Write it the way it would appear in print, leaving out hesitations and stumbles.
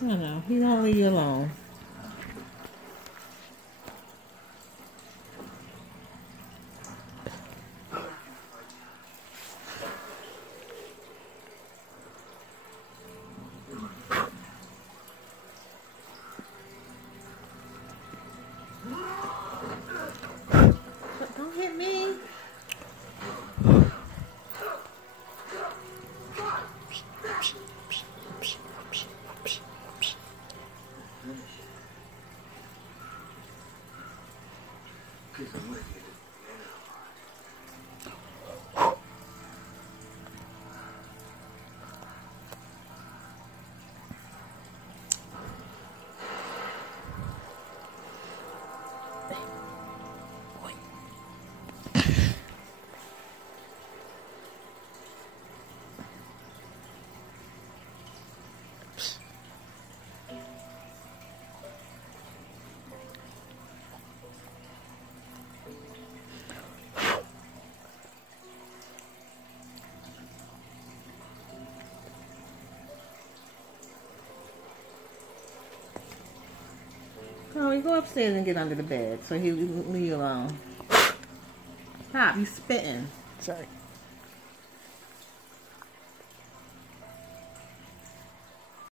I know, he don't leave you alone. Don't hit me. Oh, you go upstairs and get under the bed so he'll leave you alone. Pop, you spitting. Sorry.